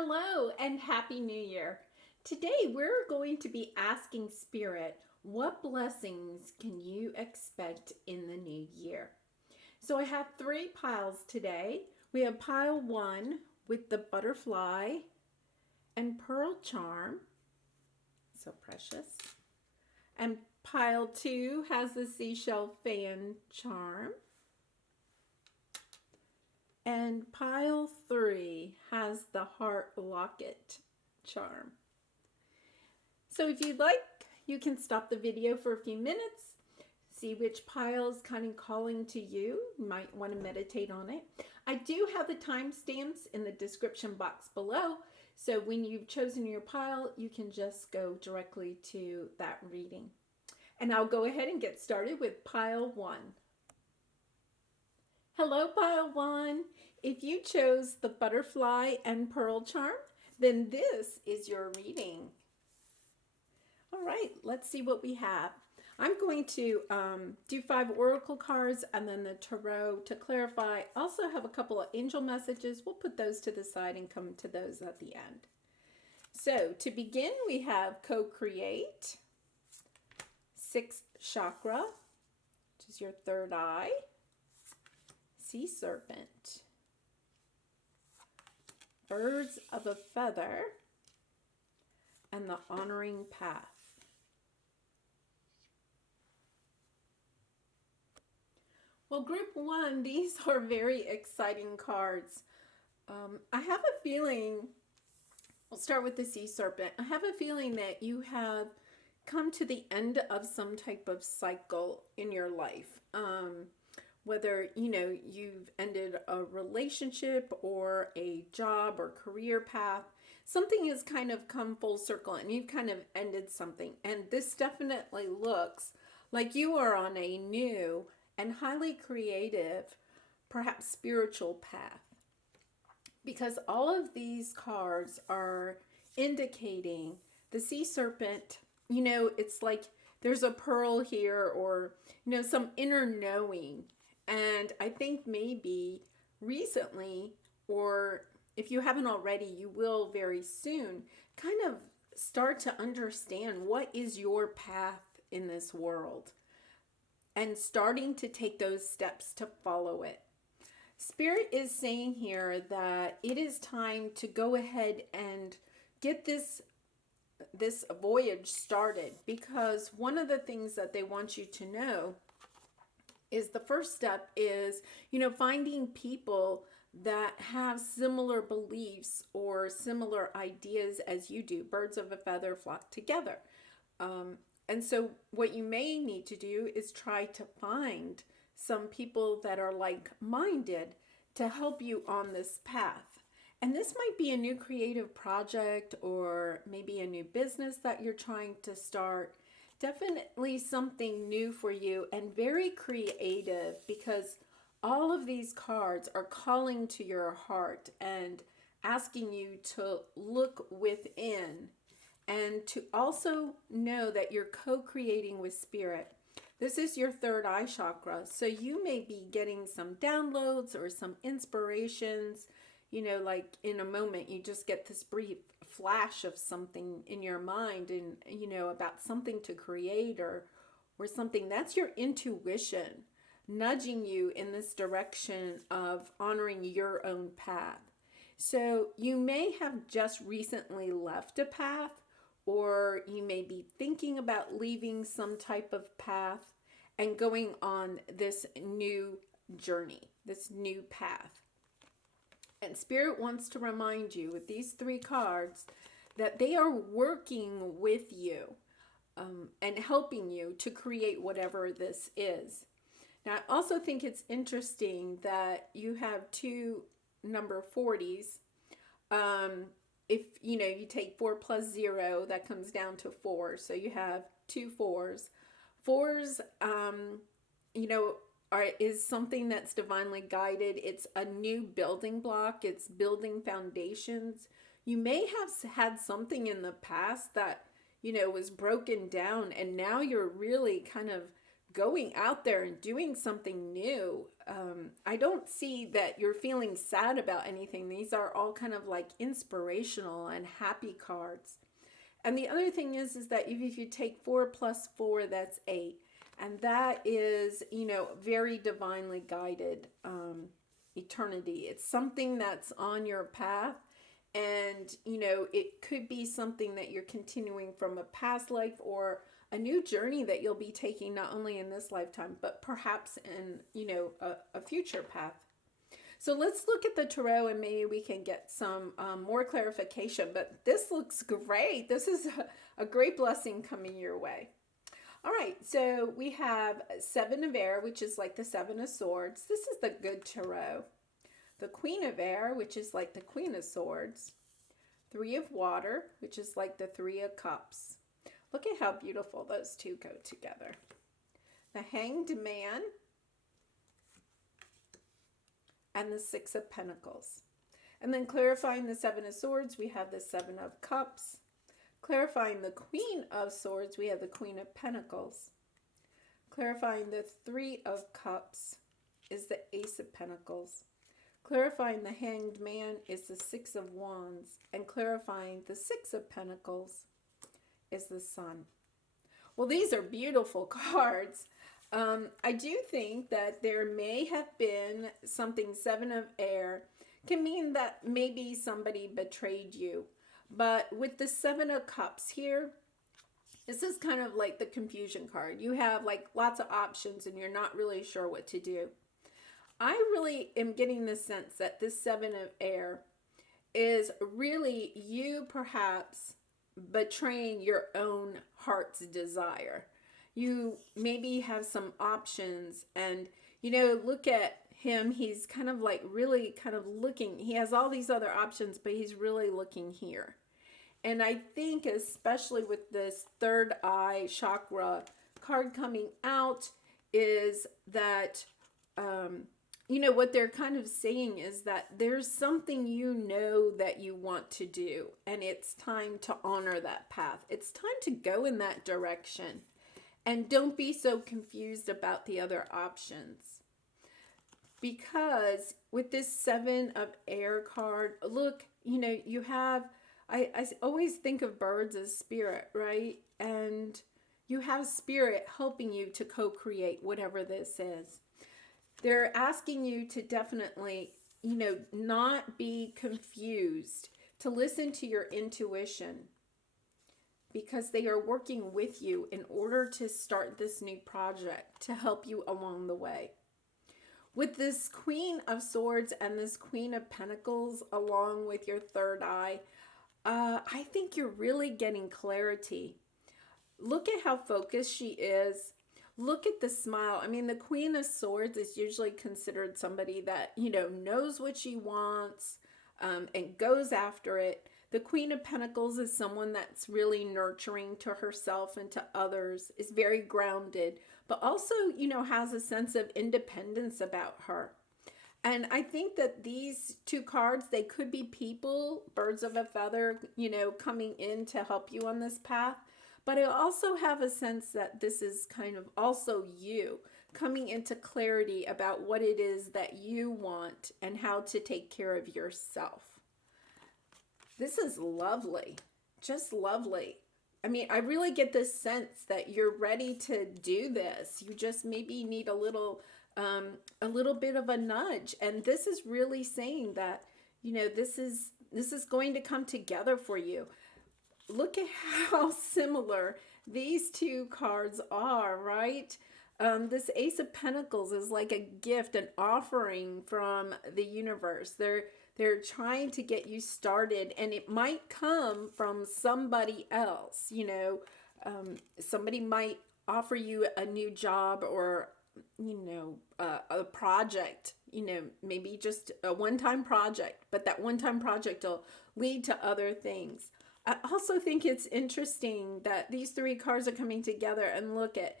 Hello and Happy New Year. Today we're going to be asking Spirit, what blessings can you expect in the new year? So I have three piles today. We have pile one with the butterfly and pearl charm, so precious. And pile two has the seashell fan charm. And pile three has the heart locket charm. So if you'd like, you can stop the video for a few minutes, see which pile is kind of calling to you. You might want to meditate on it. I do have the timestamps in the description box below, so when you've chosen your pile, you can just go directly to that reading. And I'll go ahead and get started with pile one. Hello, pile one. If you chose the butterfly and pearl charm, then this is your reading. All right, let's see what we have. I'm going to do 5 oracle cards and then the tarot to clarify. Also have a couple of angel messages. We'll put those to the side and come to those at the end. So to begin, we have co-create, 6th chakra, which is your third eye, sea serpent, birds of a feather, and the honoring path. Well, group one, these are very exciting cards. I have a feeling, we'll start with the sea serpent. I have a feeling that you have come to the end of some type of cycle in your life. Whether, you've ended a relationship or a job or career path, something has kind of come full circle and you've kind of ended something. And this definitely looks like you are on a new and highly creative, perhaps spiritual path. Because all of these cards are indicating the sea serpent, it's like there's a pearl here or, some inner knowing. And I think maybe recently, or if you haven't already, you will very soon, kind of start to understand what is your path in this world and starting to take those steps to follow it. Spirit is saying here that it is time to go ahead and get this voyage started, because one of the things that they want you to know is the first step is, finding people that have similar beliefs or similar ideas as you do. Birds of a feather flock together. And so what you may need to do is try to find some people that are like-minded to help you on this path. And this might be a new creative project or maybe a new business that you're trying to start. Definitely something new for you and very creative, because all of these cards are calling to your heart and asking you to look within and to also know that you're co-creating with Spirit. This is your third eye chakra, so you may be getting some downloads or some inspirations. Like in a moment you just get this brief flash of something in your mind and, about something to create or something. That's your intuition nudging you in this direction of honoring your own path. So you may have just recently left a path, or you may be thinking about leaving some type of path and going on this new journey, this new path. And Spirit wants to remind you with these 3 cards that they are working with you and helping you to create whatever this is. Now, I also think it's interesting that you have 2 number 40s. If you take 4 plus 0, that comes down to 4. So you have 2 4s. 4s, is something that's divinely guided. It's a new building block. It's building foundations. You may have had something in the past that, was broken down, and now you're really kind of going out there and doing something new. I don't see that you're feeling sad about anything. These are all kind of like inspirational and happy cards. And the other thing is that if you take 4 plus 4, that's 8. And that is, very divinely guided eternity. It's something that's on your path. And, it could be something that you're continuing from a past life or a new journey that you'll be taking not only in this lifetime, but perhaps in, a future path. So let's look at the tarot and maybe we can get some more clarification. But this looks great. This is a great blessing coming your way. All right, so we have 7 of Air, which is like the 7 of Swords. This is the good tarot. The Queen of Air, which is like the Queen of Swords. 3 of Water, which is like the 3 of Cups. Look at how beautiful those two go together. The Hanged Man and the 6 of Pentacles. And then clarifying the 7 of Swords, we have the 7 of Cups. Clarifying the Queen of Swords, we have the Queen of Pentacles. Clarifying the 3 of Cups is the Ace of Pentacles. Clarifying the Hanged Man is the 6 of Wands. And clarifying the 6 of Pentacles is the Sun. Well, these are beautiful cards. I do think that there may have been something. 7 of Air can mean that maybe somebody betrayed you. But with the 7 of Cups here, this is kind of like the confusion card. You have like lots of options and you're not really sure what to do. I really am getting the sense that this 7 of Air is really you perhaps betraying your own heart's desire. You maybe have some options and, look at him. He's kind of like really kind of looking. He has all these other options, but he's really looking here. And I think especially with this third eye chakra card coming out is that, what they're kind of saying is that there's something that you want to do, and it's time to honor that path. It's time to go in that direction, and don't be so confused about the other options. Because with this 7 of Air card, look, you have, I always think of birds as spirit, right? And you have spirit helping you to co-create whatever this is. They're asking you to definitely, not be confused, to listen to your intuition, because they are working with you in order to start this new project to help you along the way. With this Queen of Swords and this Queen of Pentacles, along with your third eye, I think you're really getting clarity. Look at how focused she is. Look at the smile. I mean, the Queen of Swords is usually considered somebody that, knows what she wants and goes after it. The Queen of Pentacles is someone that's really nurturing to herself and to others, is very grounded, but also, has a sense of independence about her. And I think that these two cards, they could be people, birds of a feather, coming in to help you on this path. But I also have a sense that this is kind of also you coming into clarity about what it is that you want and how to take care of yourself. This is lovely, just lovely. I mean, I really get this sense that you're ready to do this. You just maybe need a little bit of a nudge. And this is really saying that, this is going to come together for you. Look at how similar these two cards are, right? This Ace of Pentacles is like a gift, an offering from the universe. They're trying to get you started, and it might come from somebody else. Somebody might offer you a new job or, a project, maybe just a one-time project, but that one-time project will lead to other things. I also think it's interesting that these 3 cards are coming together, and look at,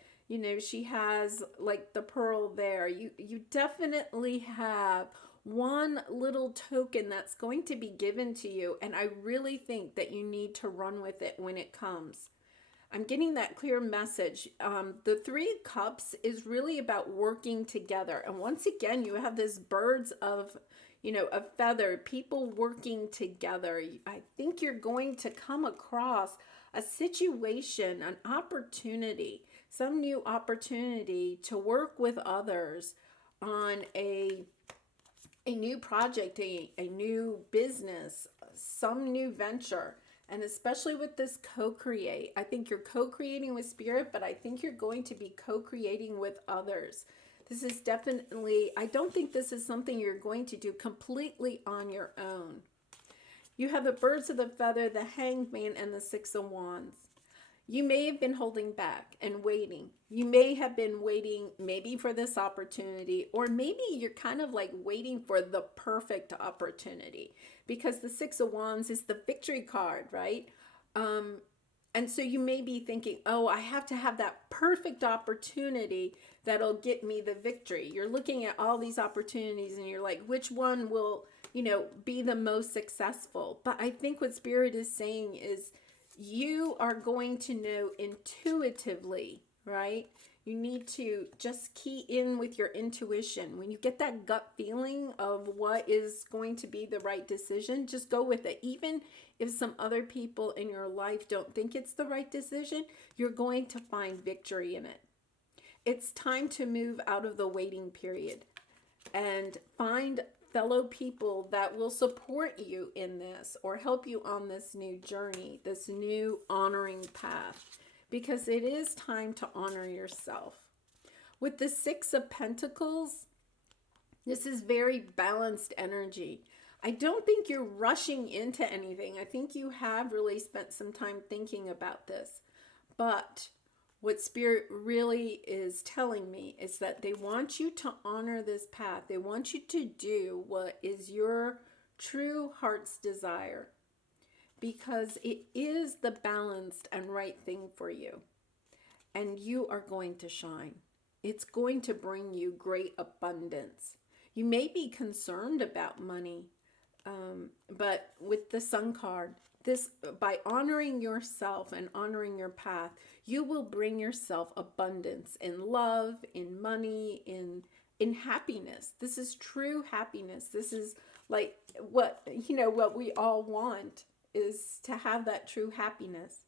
she has like the pearl there. You definitely have one little token that's going to be given to you, and I really think that you need to run with it when it comes. I'm getting that clear message. The Three Cups is really about working together. And once again, you have this birds of, a feather, people working together. I think you're going to come across a situation, an opportunity, some new opportunity to work with others on a new project, a new business, some new venture. And especially with this co-create, I think you're co-creating with spirit, but I think you're going to be co-creating with others. This is definitely, I don't think this is something you're going to do completely on your own. You have the birds of the feather, the hanged man, and the Six of Wands. You may have been holding back and waiting. You may have been waiting maybe for this opportunity, or maybe you're kind of like waiting for the perfect opportunity, because the Six of Wands is the victory card, right? And so you may be thinking, oh, I have to have that perfect opportunity that'll get me the victory. You're looking at all these opportunities and you're like, which one will, be the most successful? But I think what Spirit is saying is, you are going to know intuitively, right? You need to just key in with your intuition. When you get that gut feeling of what is going to be the right decision, just go with it. Even if some other people in your life don't think it's the right decision, you're going to find victory in it. It's time to move out of the waiting period and find fellow people that will support you in this or help you on this new journey, this new honoring path, because it is time to honor yourself. With the Six of Pentacles, this is very balanced energy. I don't think you're rushing into anything. I think you have really spent some time thinking about this. But what Spirit really is telling me is that they want you to honor this path. They want you to do what is your true heart's desire, because it is the balanced and right thing for you. And you are going to shine. It's going to bring you great abundance. You may be concerned about money, but with the Sun card, this, by honoring yourself and honoring your path, you will bring yourself abundance in love, in money, in happiness. This is true happiness. This is like what we all want, is to have that true happiness.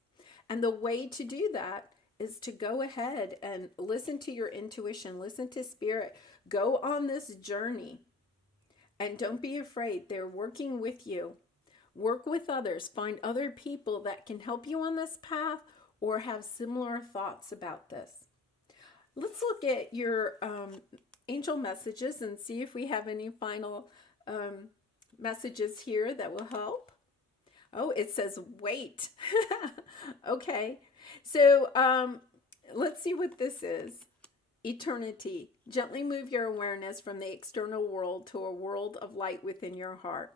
And the way to do that is to go ahead and listen to your intuition, listen to Spirit, go on this journey, and don't be afraid. They're working with you. Work with others. Find other people that can help you on this path or have similar thoughts about this. Let's look at your angel messages and see if we have any final messages here that will help. Oh, it says wait. Okay. So let's see what this is. Eternity. Gently move your awareness from the external world to a world of light within your heart.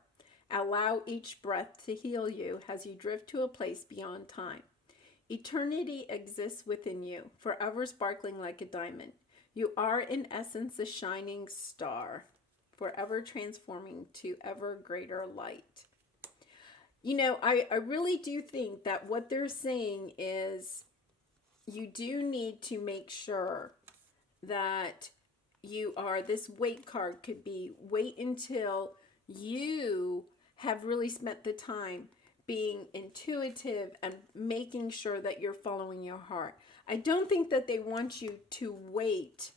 Allow each breath to heal you as you drift to a place beyond time. Eternity exists within you, forever sparkling like a diamond. You are in essence a shining star, forever transforming to ever greater light. I really do think that what they're saying is you do need to make sure that you are, this wait card could be wait until you have really spent the time being intuitive and making sure that you're following your heart. I don't think that they want you to wait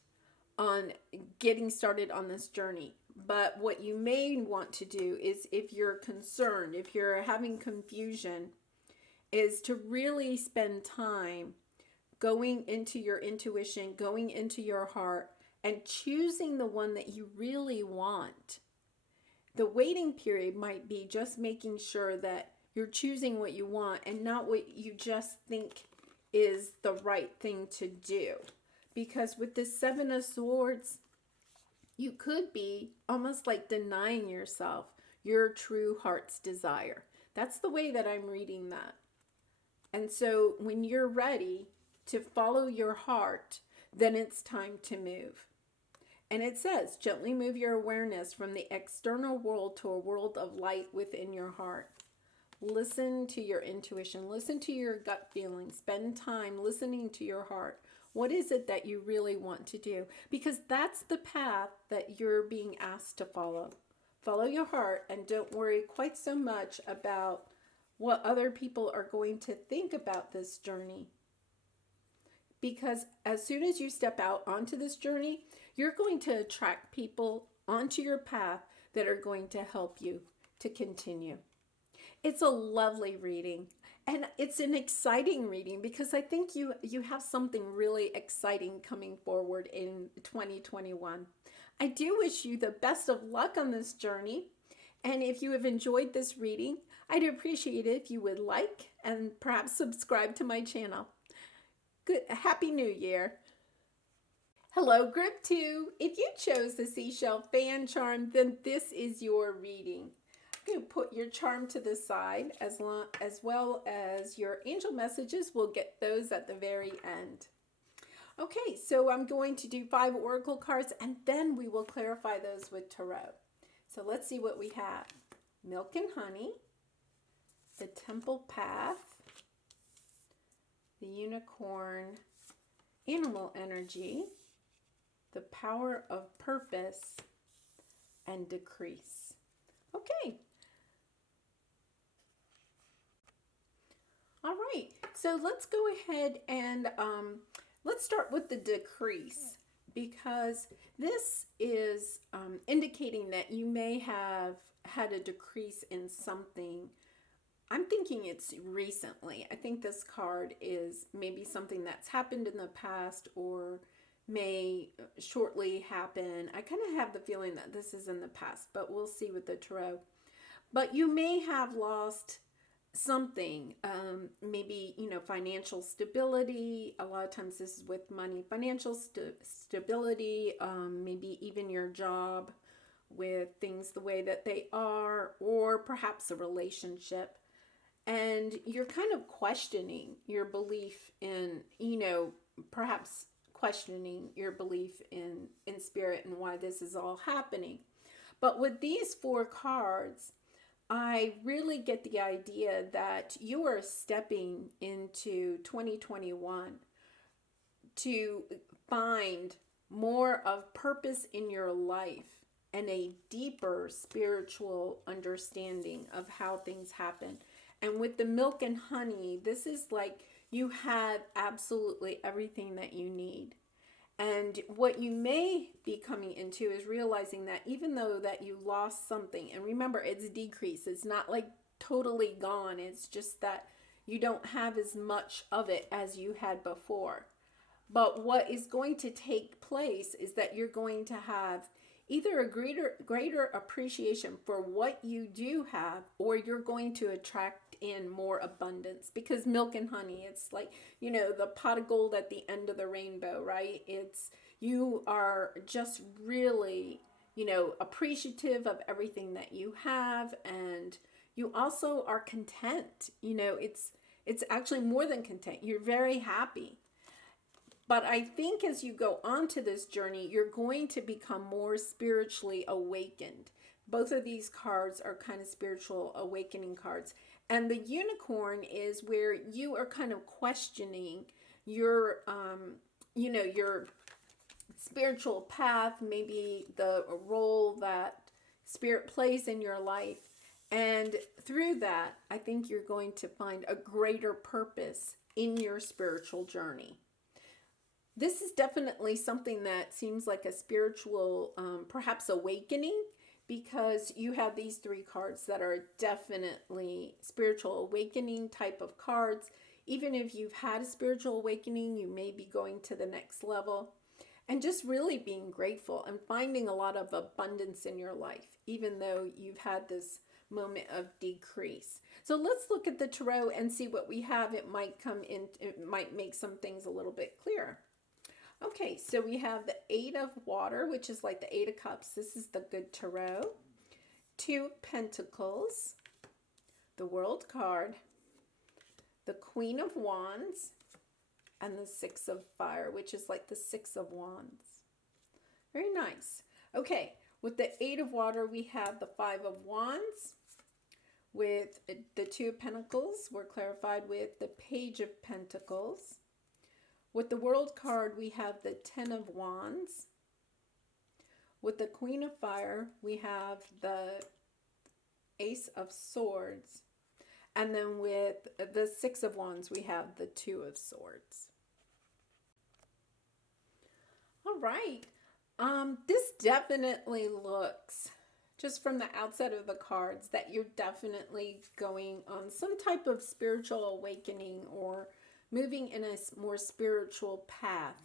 on getting started on this journey. But what you may want to do is, if you're concerned, if you're having confusion, is to really spend time going into your intuition, going into your heart, and choosing the one that you really want. The waiting period might be just making sure that you're choosing what you want and not what you just think is the right thing to do. Because with the Seven of Swords, you could be almost like denying yourself your true heart's desire. That's the way that I'm reading that. And so when you're ready to follow your heart, then it's time to move. And it says, gently move your awareness from the external world to a world of light within your heart. Listen to your intuition. Listen to your gut feelings. Spend time listening to your heart. What is it that you really want to do? Because that's the path that you're being asked to follow. Follow your heart and don't worry quite so much about what other people are going to think about this journey. Because as soon as you step out onto this journey, you're going to attract people onto your path that are going to help you to continue. It's a lovely reading, and it's an exciting reading because I think you have something really exciting coming forward in 2021. I do wish you the best of luck on this journey, and if you have enjoyed this reading, I'd appreciate it if you would like and perhaps subscribe to my channel. Good, Happy New Year! Hello, Group 2. If you chose the Seashell fan charm, then this is your reading. I'm going to put your charm to the side as well as your angel messages. We'll get those at the very end. Okay, so I'm going to do 5 oracle cards and then we will clarify those with tarot. So let's see what we have. Milk and Honey, the Temple Path, the Unicorn, Animal Energy, the Power of Purpose, and Decrease. Okay. All right, so let's go ahead and let's start with the decrease, because this is indicating that you may have had a decrease in something. I'm thinking it's recently. I think this card is maybe something that's happened in the past or may shortly happen. I kind of have the feeling that this is in the past, but we'll see with the tarot. But you may have lost something, maybe, financial stability. A lot of times this is with money, financial stability, maybe even your job with things the way that they are, or perhaps a relationship. And you're kind of questioning your belief in, perhaps questioning your belief in spirit and why this is all happening. But with these 4 cards, I really get the idea that you are stepping into 2021 to find more of purpose in your life and a deeper spiritual understanding of how things happen. And with the milk and honey, this is like you have absolutely everything that you need. And what you may be coming into is realizing that even though that you lost something, and remember, it's decrease, it's not like totally gone, it's just that you don't have as much of it as you had before. But what is going to take place is that you're going to have either a greater appreciation for what you do have, or you're going to attract in more abundance. Because milk and honey, it's like, the pot of gold at the end of the rainbow, right? It's, you are just really, appreciative of everything that you have, and you also are content. It's actually more than content. You're very happy. But I think as you go on to this journey, you're going to become more spiritually awakened. Both of these cards are kind of spiritual awakening cards. And the unicorn is where you are kind of questioning your, your spiritual path, maybe the role that spirit plays in your life. And through that, I think you're going to find a greater purpose in your spiritual journey. This is definitely something that seems like a spiritual, perhaps awakening, because you have these 3 cards that are definitely spiritual awakening type of cards. Even if you've had a spiritual awakening, you may be going to the next level, and just really being grateful and finding a lot of abundance in your life, even though you've had this moment of decrease. So let's look at the tarot and see what we have. It might make some things a little bit clearer. Okay, so we have the 8 of water, which is like the 8 of cups. This is the good tarot. 2 of pentacles, the world card, the Queen of wands, and the 6 of fire, which is like the 6 of wands. Very nice. Okay, with the 8 of water, we have the 5 of wands. with the Two of Pentacles. We're clarified with the Page of Pentacles. With the World card, we have the Ten of Wands. With the Queen of Fire, we have the Ace of Swords. And then with the Six of Wands, we have the Two of Swords. All right. This definitely looks, just from the outset of the cards, that you're definitely going on some type of spiritual awakening or moving in a more spiritual path,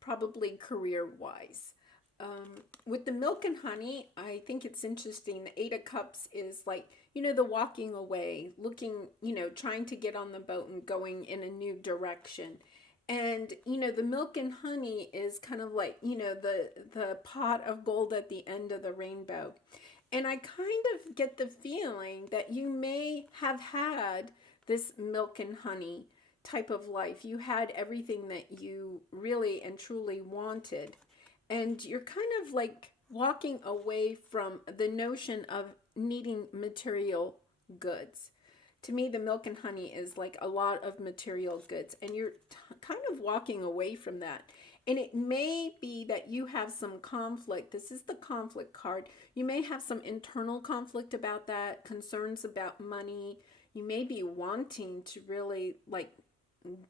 probably career-wise. With the Milk and Honey, I think it's interesting. The Eight of Cups is like, you know, the walking away, looking, you know, trying to get on the boat and going in a new direction. And, you know, the Milk and Honey is kind of like, you know, the pot of gold at the end of the rainbow. And I kind of get the feeling that you may have had this milk and honey type of life. You had everything that you really and truly wanted. And you're kind of like walking away from the notion of needing material goods. To me, the milk and honey is like a lot of material goods, and you're kind of walking away from that. And it may be that you have some conflict. This is the conflict card. You may have some internal conflict about that, concerns about money. You may be wanting to really like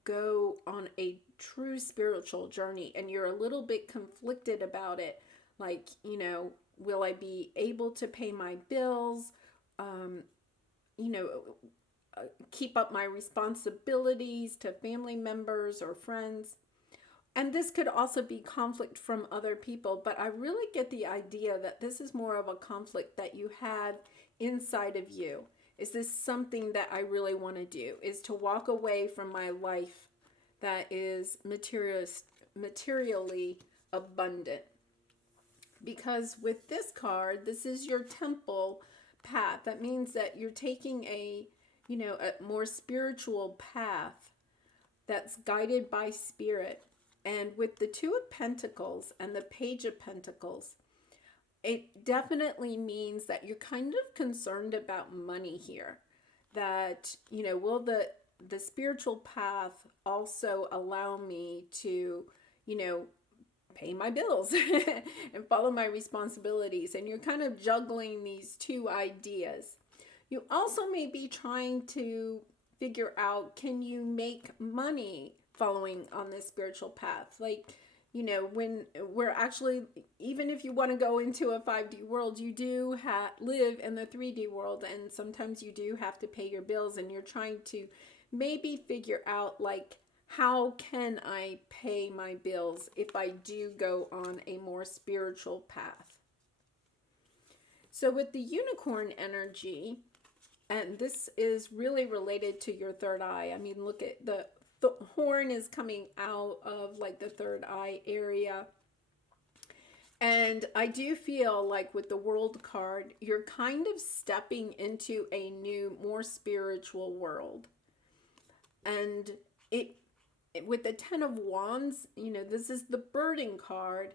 go on a true spiritual journey, and you're a little bit conflicted about it. Like, you know, will I be able to pay my bills? You know, keep up my responsibilities to family members or friends. And this could also be conflict from other people, but I really get the idea that this is more of a conflict that you had inside of you. Is this something that I really want to do? Is to walk away from my life that is materially abundant? Because with this card, this is your temple path. That means that you're taking a, you know, a more spiritual path that's guided by spirit. And with the Two of Pentacles and the Page of Pentacles, it definitely means that you're kind of concerned about money here. That, you know, will the spiritual path also allow me to, you know, pay my bills and follow my responsibilities? And you're kind of juggling these two ideas. You also may be trying to figure out, can you make money following on this spiritual path? Like, you know, when we're actually, even if you want to go into a 5D world, you do live in the 3D world, and sometimes you do have to pay your bills, and you're trying to maybe figure out, like, how can I pay my bills if I do go on a more spiritual path? So with the unicorn energy, and this is really related to your third eye. I mean, look at the horn is coming out of like the third eye area. And I do feel like with the World card, you're kind of stepping into a new, more spiritual world. And with the Ten of Wands, you know, this is the burden card.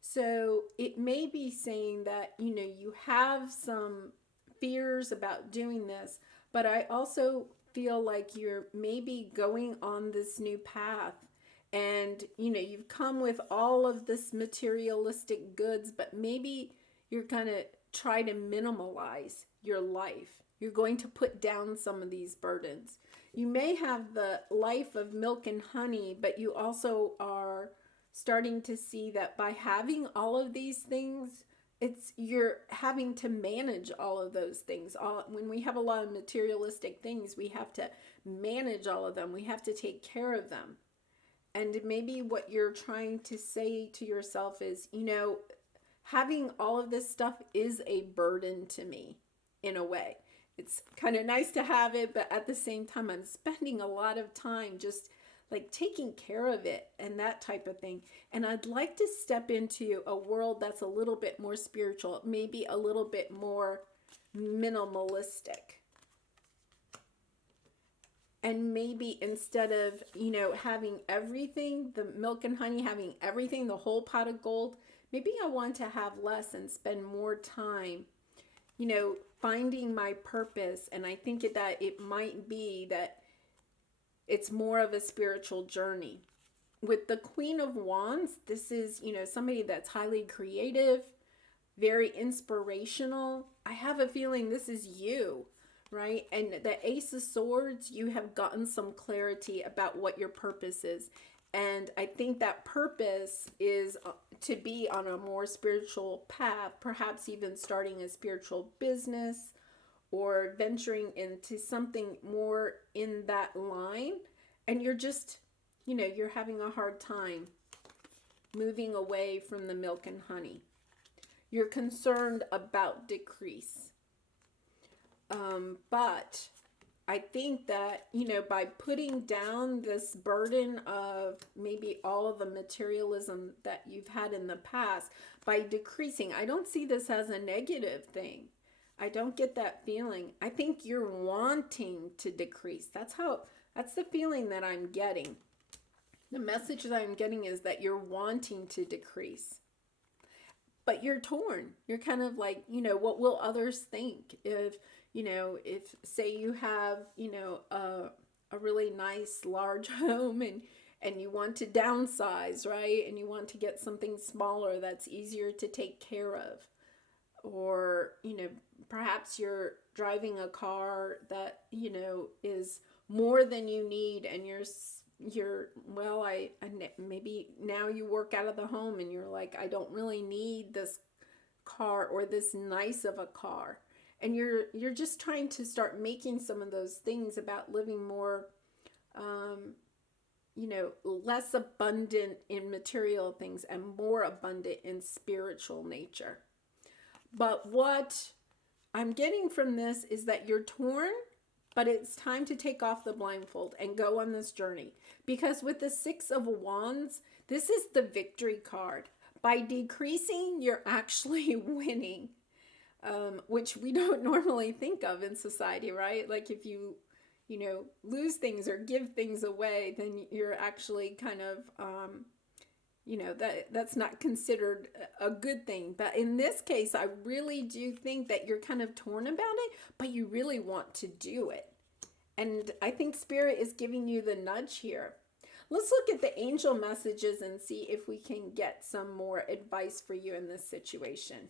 So it may be saying that, you know, you have some fears about doing this, but I also feel like you're maybe going on this new path, and you know, you've come with all of this materialistic goods, but maybe you're going to try to minimalize your life. You're going to put down some of these burdens. You may have the life of milk and honey, but you also are starting to see that by having all of these things, you're having to manage all of those things. When we have a lot of materialistic things, we have to manage all of them. We have to take care of them. And maybe what you're trying to say to yourself is, you know, having all of this stuff is a burden to me in a way. It's kind of nice to have it, but at the same time, I'm spending a lot of time just like taking care of it and that type of thing. And I'd like to step into a world that's a little bit more spiritual, maybe a little bit more minimalistic. And maybe instead of, you know, having everything, the milk and honey, having everything, the whole pot of gold, maybe I want to have less and spend more time, you know, finding my purpose, and I think that it might be that it's more of a spiritual journey. With the Queen of Wands, this is, somebody that's highly creative, very inspirational. I have a feeling this is you, right? And the Ace of Swords, you have gotten some clarity about what your purpose is. And I think that purpose is to be on a more spiritual path, perhaps even starting a spiritual business or venturing into something more in that line. And you're just, you're having a hard time moving away from the milk and honey. You're concerned about decrease. But I think that, by putting down this burden of maybe all of the materialism that you've had in the past, by decreasing, I don't see this as a negative thing. I don't get that feeling. I think you're wanting to decrease. That's the feeling that I'm getting. The message that I'm getting is that you're wanting to decrease. But you're torn. You're kind of like, what will others think if say you have, a really nice large home and you want to downsize, right? And you want to get something smaller that's easier to take care of. Or, perhaps you're driving a car that, is more than you need, and maybe now you work out of the home and you're like, I don't really need this car or this nice of a car. And you're just trying to start making some of those things about living more, less abundant in material things and more abundant in spiritual nature. But what I'm getting from this is that you're torn, but it's time to take off the blindfold and go on this journey. Because with the Six of Wands, this is the victory card. By decreasing, you're actually winning, which we don't normally think of in society, right? Like if you, lose things or give things away, then you're actually kind of, that's not considered a good thing. But in this case, I really do think that you're kind of torn about it, but you really want to do it. And I think Spirit is giving you the nudge here. Let's look at the angel messages and see if we can get some more advice for you in this situation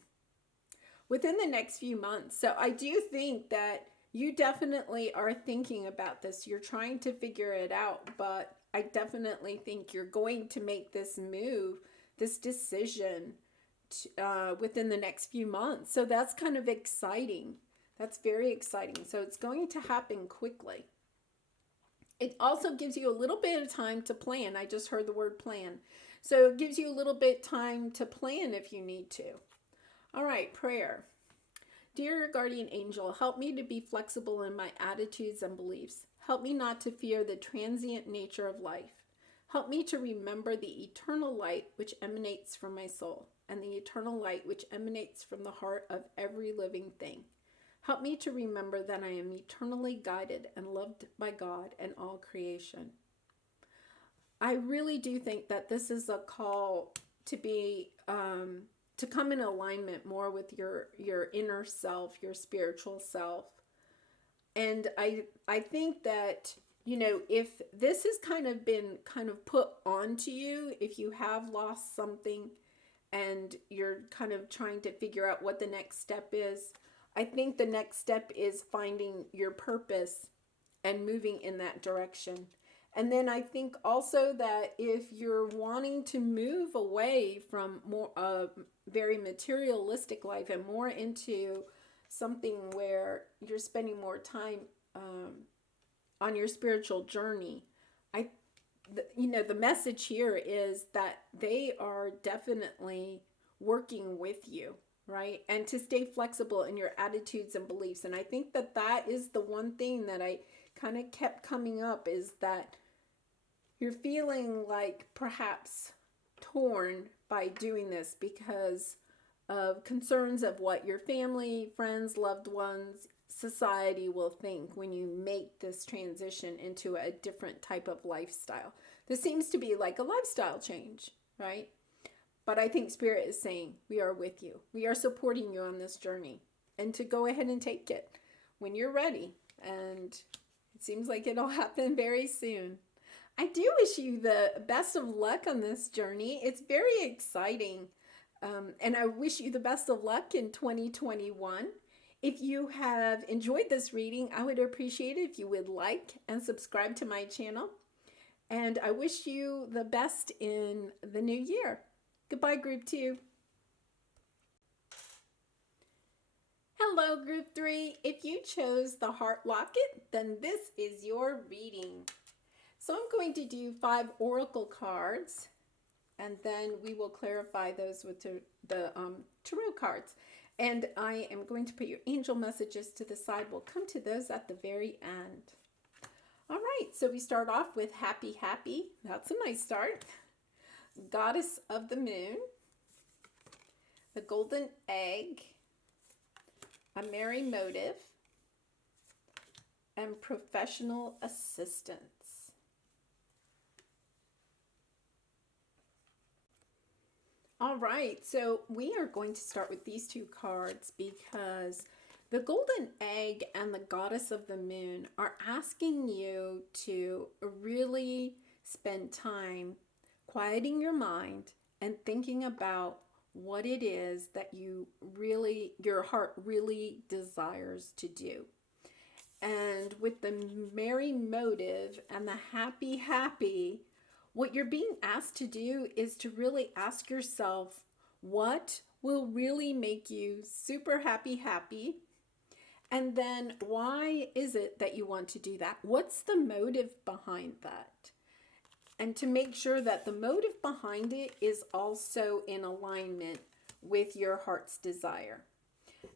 within the next few months. So I do think that you definitely are thinking about this. You're trying to figure it out, but I definitely think you're going to make this move, this decision within the next few months. So that's kind of exciting. That's very exciting. So it's going to happen quickly. It also gives you a little bit of time to plan. I just heard the word plan. So it gives you a little bit time to plan if you need to. All right, prayer. Dear guardian angel, help me to be flexible in my attitudes and beliefs. Help me not to fear the transient nature of life. Help me to remember the eternal light which emanates from my soul and the eternal light which emanates from the heart of every living thing. Help me to remember that I am eternally guided and loved by God and all creation. I really do think that this is a call to be, to come in alignment more with your inner self, your spiritual self. And I think that, if this has kind of been put onto you, if you have lost something and you're kind of trying to figure out what the next step is, I think the next step is finding your purpose and moving in that direction. And then I think also that if you're wanting to move away from more very materialistic life and more into something where you're spending more time on your spiritual journey, the message here is that they are definitely working with you, right? And to stay flexible in your attitudes and beliefs. And I think that that is the one thing that I kind of kept coming up, is that you're feeling like perhaps torn by doing this because of concerns of what your family, friends, loved ones, society will think when you make this transition into a different type of lifestyle. This seems to be like a lifestyle change, right? But I think Spirit is saying, we are with you. We are supporting you on this journey. and to go ahead and take it when you're ready. And it seems like it'll happen very soon. I do wish you the best of luck on this journey. It's very exciting. And I wish you the best of luck in 2021. If you have enjoyed this reading, I would appreciate it if you would like and subscribe to my channel. And I wish you the best in the new year. Goodbye, Group 2. Hello, Group 3. If you chose the Heart Locket, then this is your reading. So I'm going to do 5 oracle cards, and then we will clarify those with the tarot cards. And I am going to put your angel messages to the side. We'll come to those at the very end. All right, so we start off with Happy, Happy. That's a nice start. Goddess of the Moon, the Golden Egg, a Merry Motive, and Professional Assistance. All right, so we are going to start with these 2 cards because the Golden Egg and the Goddess of the Moon are asking you to really spend time quieting your mind and thinking about what it is that your heart really desires to do. And with the Merry Motive and the Happy, Happy, what you're being asked to do is to really ask yourself, what will really make you super happy, happy? And then why is it that you want to do that? What's the motive behind that? And to make sure that the motive behind it is also in alignment with your heart's desire.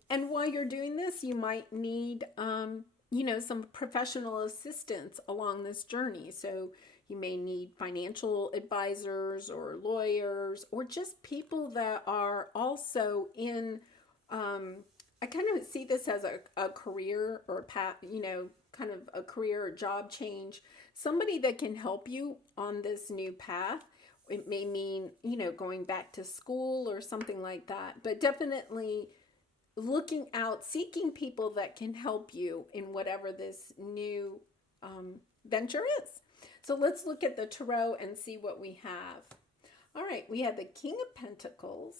And while you're doing this, you might need, some professional assistance along this journey. So you may need financial advisors or lawyers or just people that are also in, I kind of see this as a career or a path, kind of a career or job change. Somebody that can help you on this new path. It may mean, going back to school or something like that. But definitely looking out, seeking people that can help you in whatever this new venture is. So let's look at the tarot and see what we have. All right, we have the King of Pentacles,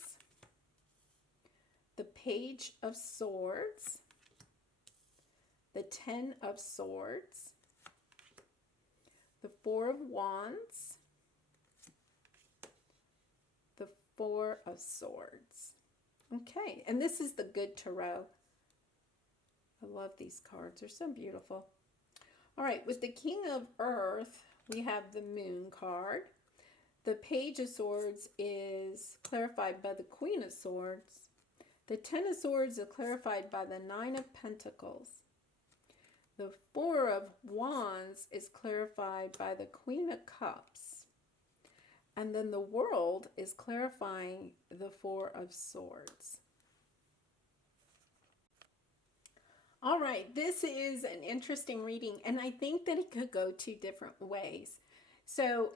the Page of Swords, the 10 of Swords, the 4 of Wands, the 4 of Swords. Okay, and this is the good tarot. I love these cards. They're so beautiful. All right, with the King of Earth, we have the Moon card. The Page of Swords is clarified by the Queen of Swords. The 10 of Swords is clarified by the 9 of Pentacles. The 4 of Wands is clarified by the Queen of Cups. And then the World is clarifying the 4 of Swords. All right, this is an interesting reading, and I think that it could go 2 different ways. So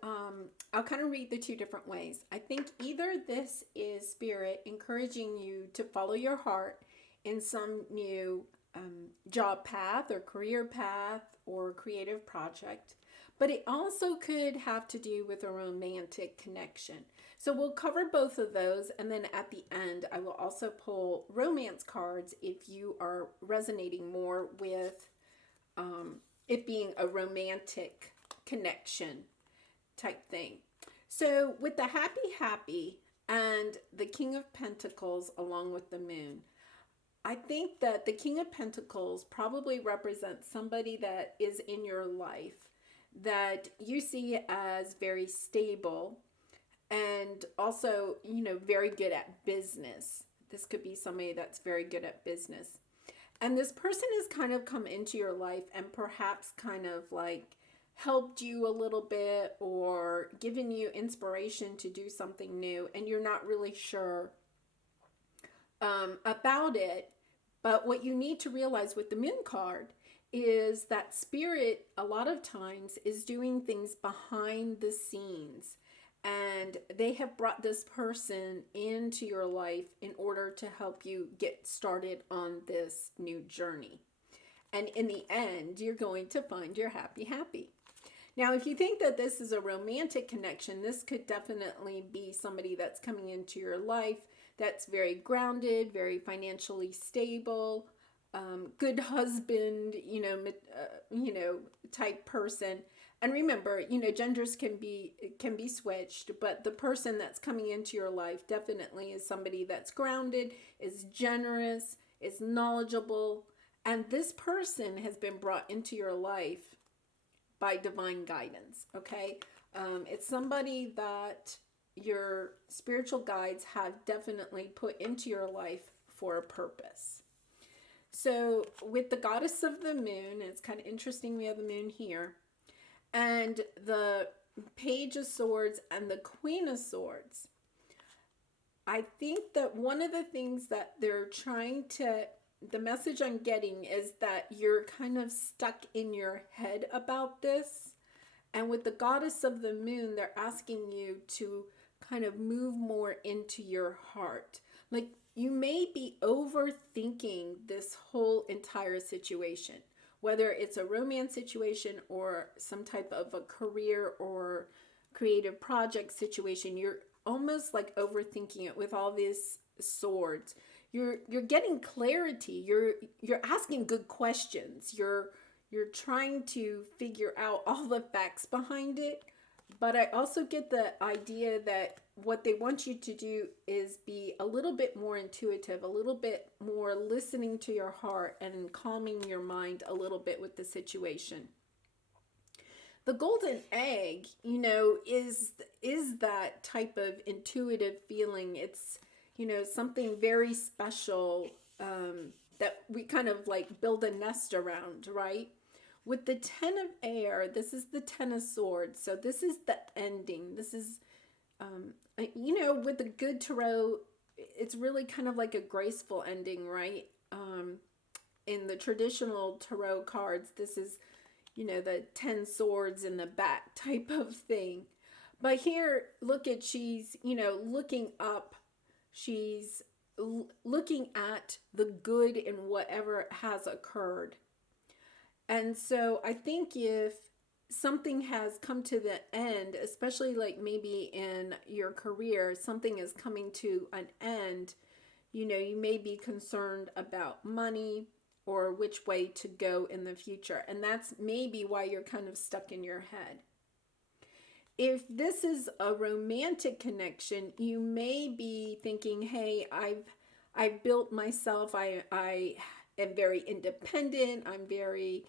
I'll kind of read the 2 different ways. I think either this is Spirit encouraging you to follow your heart in some new job path or career path or creative project, but it also could have to do with a romantic connection. So we'll cover both of those, and then at the end I will also pull romance cards if you are resonating more with it being a romantic connection type thing. So with the Happy, Happy and the King of Pentacles along with the Moon, I think that the King of Pentacles probably represents somebody that is in your life that you see as very stable and also, very good at business. This could be somebody that's very good at business. And this person has kind of come into your life and perhaps kind of like helped you a little bit or given you inspiration to do something new, and you're not really sure about it. But what you need to realize with the Moon card is that Spirit a lot of times is doing things behind the scenes, And they have brought this person into your life in order to help you get started on this new journey. And in the end, you're going to find your happy, happy. Now, if you think that this is a romantic connection, this could definitely be somebody that's coming into your life that's very grounded, very financially stable, good husband, type person. And remember, genders can be switched, but the person that's coming into your life definitely is somebody that's grounded, is generous, is knowledgeable, and this person has been brought into your life by divine guidance, okay? It's somebody that your spiritual guides have definitely put into your life for a purpose. So with the goddess of the moon, it's kind of interesting we have the moon here, and the page of swords and the queen of swords. I think that one of the things that they're trying to, the message I'm getting is that you're kind of stuck in your head about this. And with the goddess of the moon, they're asking you to kind of move more into your heart. Like, you may be overthinking this whole entire situation, whether it's a romance situation or some type of a career or creative project situation. You're almost like overthinking it with all these swords. You're getting clarity. You're asking good questions. You're trying to figure out all the facts behind it. But I also get the idea that what they want you to do is be a little bit more intuitive, a little bit more listening to your heart and calming your mind a little bit with the situation. The golden egg, is that type of intuitive feeling. It's, something very special that we kind of like build a nest around, right? With the 10 of air, this is the 10 of swords. So this is the ending. This is, with the good tarot, it's really kind of like a graceful ending, right? In the traditional tarot cards, this is, the 10 swords in the back type of thing. But here, look at, she's, looking up. She's looking at the good in whatever has occurred. And so I think if something has come to the end, especially like maybe in your career, something is coming to an end, you may be concerned about money or which way to go in the future. And that's maybe why you're kind of stuck in your head. If this is a romantic connection, you may be thinking, hey, I've built myself. I am very independent. I'm very,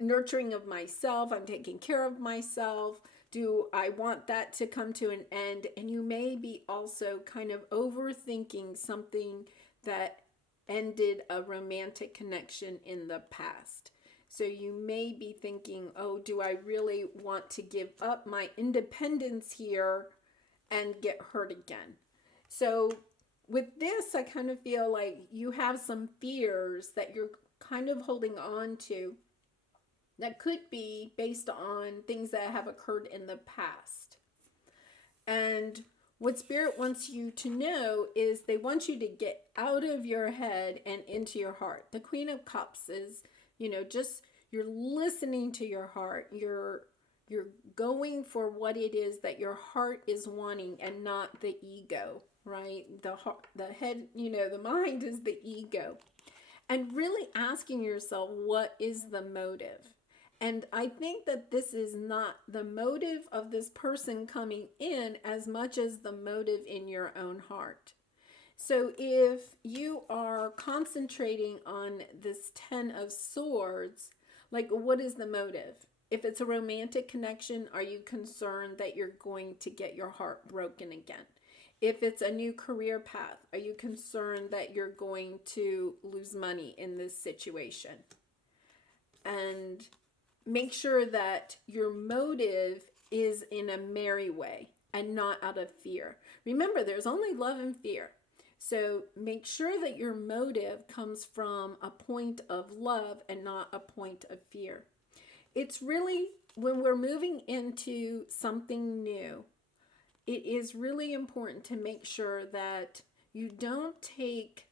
nurturing of myself. I'm taking care of myself. Do I want that to come to an end? And you may be also kind of overthinking something that ended a romantic connection in the past. So you may be thinking, oh, do I really want to give up my independence here and get hurt again? So with this, I kind of feel like you have some fears that you're kind of holding on to that could be based on things that have occurred in the past. And what Spirit wants you to know is they want you to get out of your head and into your heart. The Queen of Cups is, just you're listening to your heart. You're going for what it is that your heart is wanting and not the ego, right? The heart, the head, the mind is the ego. And really asking yourself, what is the motive? And I think that this is not the motive of this person coming in as much as the motive in your own heart. So if you are concentrating on this 10 of swords, like, what is the motive? If it's a romantic connection, are you concerned that you're going to get your heart broken again? If it's a new career path, are you concerned that you're going to lose money in this situation? And make sure that your motive is in a merry way and not out of fear. Remember, there's only love and fear. So make sure that your motive comes from a point of love and not a point of fear. it's really, when we're moving into something new, it is really important to make sure that you don't take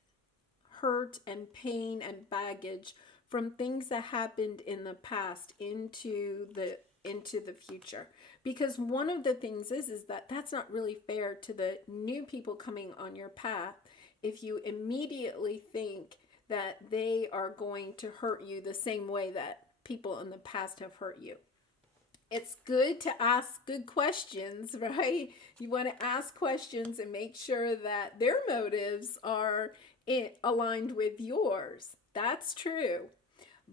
hurt and pain and baggage from things that happened in the past into the future, because one of the things is that that's not really fair to the new people coming on your path if you immediately think that they are going to hurt you the same way that people in the past have hurt you. It's good to ask good questions, right? You want to ask questions and make sure that their motives are aligned with yours. That's true.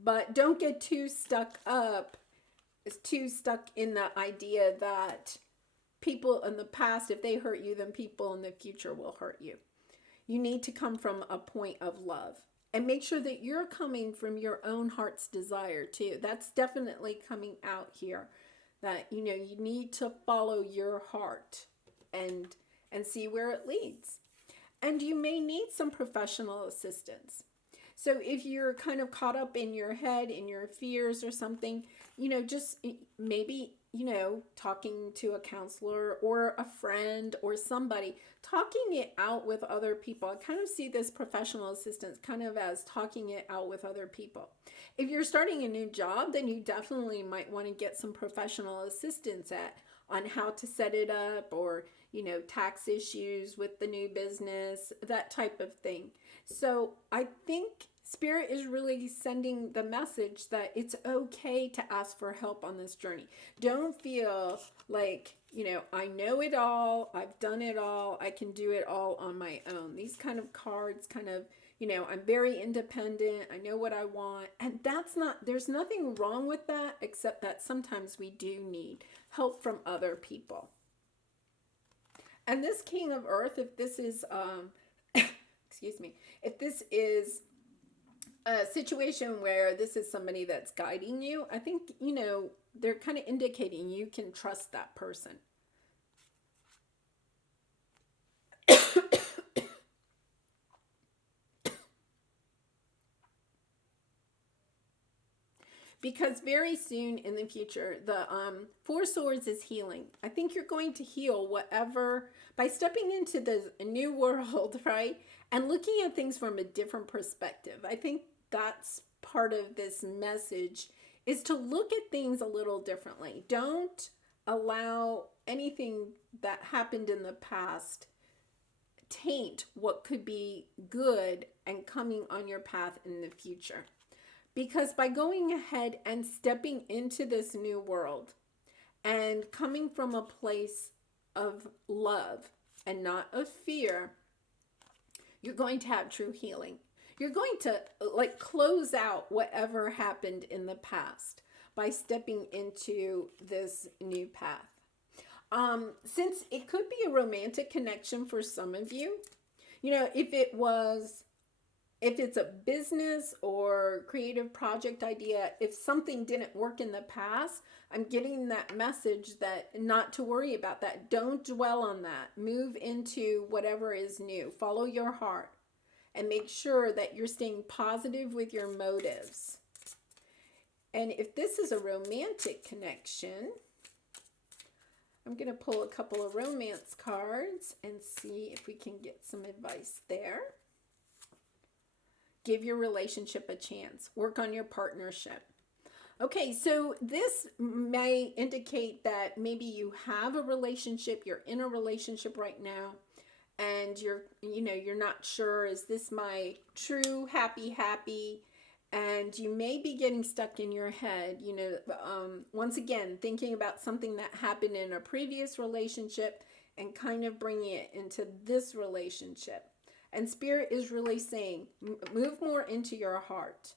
But don't get too stuck in the idea that people in the past, if they hurt you, then people in the future will hurt you. You need to come from a point of love. And make sure that you're coming from your own heart's desire too. That's definitely coming out here. That, you need to follow your heart and see where it leads. And you may need some professional assistance. So if you're kind of caught up in your head, in your fears or something, just maybe, talking to a counselor or a friend or somebody, talking it out with other people. I kind of see this professional assistance kind of as talking it out with other people. If you're starting a new job, then you definitely might want to get some professional assistance on how to set it up, or, tax issues with the new business, that type of thing. So I think Spirit is really sending the message that it's okay to ask for help on this journey. Don't feel like, I know it all, I've done it all, I can do it all on my own. These kind of cards kind of, I'm very independent, I know what I want. And there's nothing wrong with that, except that sometimes we do need help from other people. And this King of Earth, if this is, excuse me, if this is a situation where this is somebody that's guiding you, I think, they're kind of indicating you can trust that person. Because very soon in the future, the Four Swords is healing. I think you're going to heal whatever by stepping into the new world, right? And looking at things from a different perspective. I think that's part of this message, is to look at things a little differently. Don't allow anything that happened in the past taint what could be good and coming on your path in the future. Because by going ahead and stepping into this new world and coming from a place of love and not of fear, you're going to have true healing. You're going to close out whatever happened in the past by stepping into this new path. Since it could be a romantic connection for some of you, if it's a business or creative project idea, if something didn't work in the past, I'm getting that message that not to worry about that. Don't dwell on that. Move into whatever is new. Follow your heart and make sure that you're staying positive with your motives. And if this is a romantic connection, I'm going to pull a couple of romance cards and see if we can get some advice there. Give your relationship a chance. Work on your partnership. Okay, so this may indicate that maybe you have a relationship, you're in a relationship right now, and you're not sure, is this my true happy? And you may be getting stuck in your head, once again, thinking about something that happened in a previous relationship and kind of bringing it into this relationship. And Spirit is really saying, move more into your heart.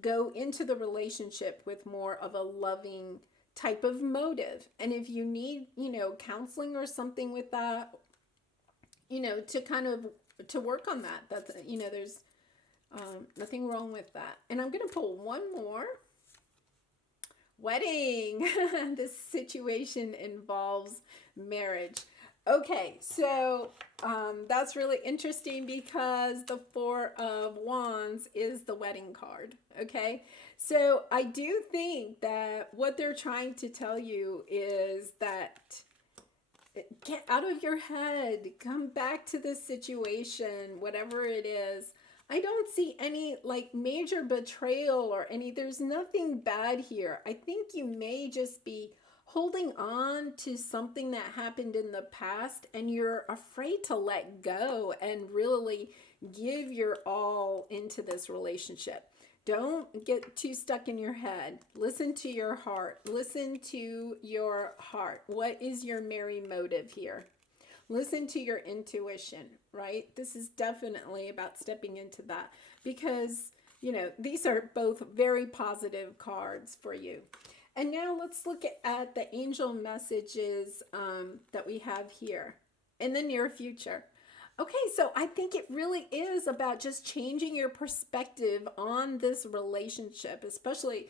Go into the relationship with more of a loving type of motive. And if you need, counseling or something with that, to work on that, that's, there's nothing wrong with that. And I'm going to pull one more. Wedding. This situation involves marriage. Okay, so that's really interesting because the Four of Wands is the wedding card. Okay, so I do think that what they're trying to tell you is that get out of your head, come back to this situation, whatever it is. I don't see any like major betrayal or any, there's nothing bad here. I think you may just be holding on to something that happened in the past and you're afraid to let go and really give your all into this relationship. Don't get too stuck in your head. Listen to your heart. Listen to your heart. What is your merry motive here? Listen to your intuition, right? This is definitely about stepping into that because, these are both very positive cards for you. And now let's look at the angel messages that we have here in the near future. Okay, so I think it really is about just changing your perspective on this relationship, especially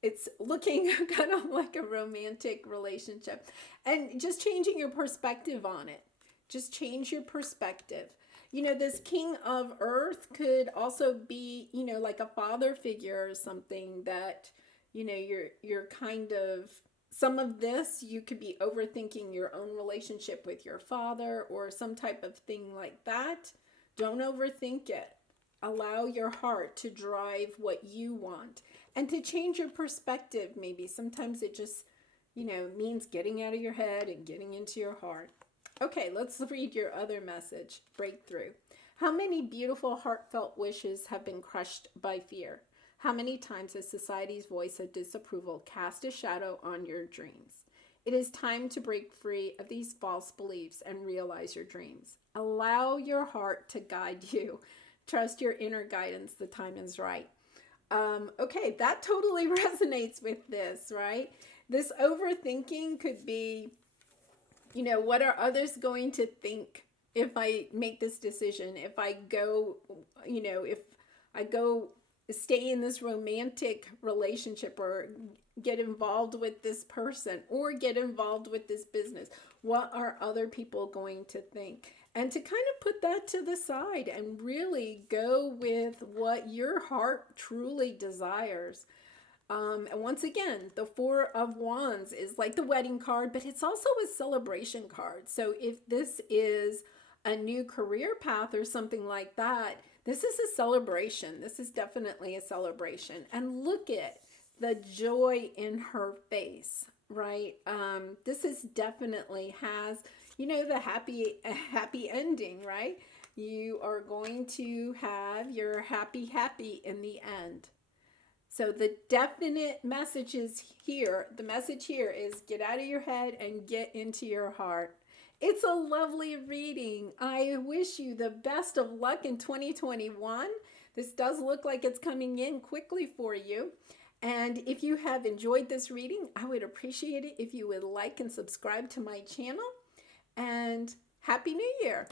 it's looking kind of like a romantic relationship, and just changing your perspective on it. Just change your perspective. This king of earth could also be, like a father figure or something that, you're kind of, some of this you could be overthinking your own relationship with your father or some type of thing like that. Don't overthink it. Allow your heart to drive what you want and to change your perspective. Maybe sometimes it just, means getting out of your head and getting into your heart. Okay, let's read your other message, breakthrough. How many beautiful heartfelt wishes have been crushed by fear? How many times has society's voice of disapproval cast a shadow on your dreams? It is time to break free of these false beliefs and realize your dreams. Allow your heart to guide you. Trust your inner guidance. The time is right. Okay, that totally resonates with this, right? This overthinking could be, what are others going to think if I make this decision? If I go, if I go stay in this romantic relationship or get involved with this person or get involved with this business, what are other people going to think? And to kind of put that to the side and really go with what your heart truly desires. And once again, the Four of Wands is like the wedding card, but it's also a celebration card. So if this is a new career path or something like that, this is a celebration. This is definitely a celebration. And look at the joy in her face, right? This is definitely has, the happy ending, right? You are going to have your happy in the end. So the definite message is here. The message here is get out of your head and get into your heart. It's a lovely reading. I wish you the best of luck in 2021. This does look like it's coming in quickly for you. And if you have enjoyed this reading, I would appreciate it if you would like and subscribe to my channel. And Happy New Year!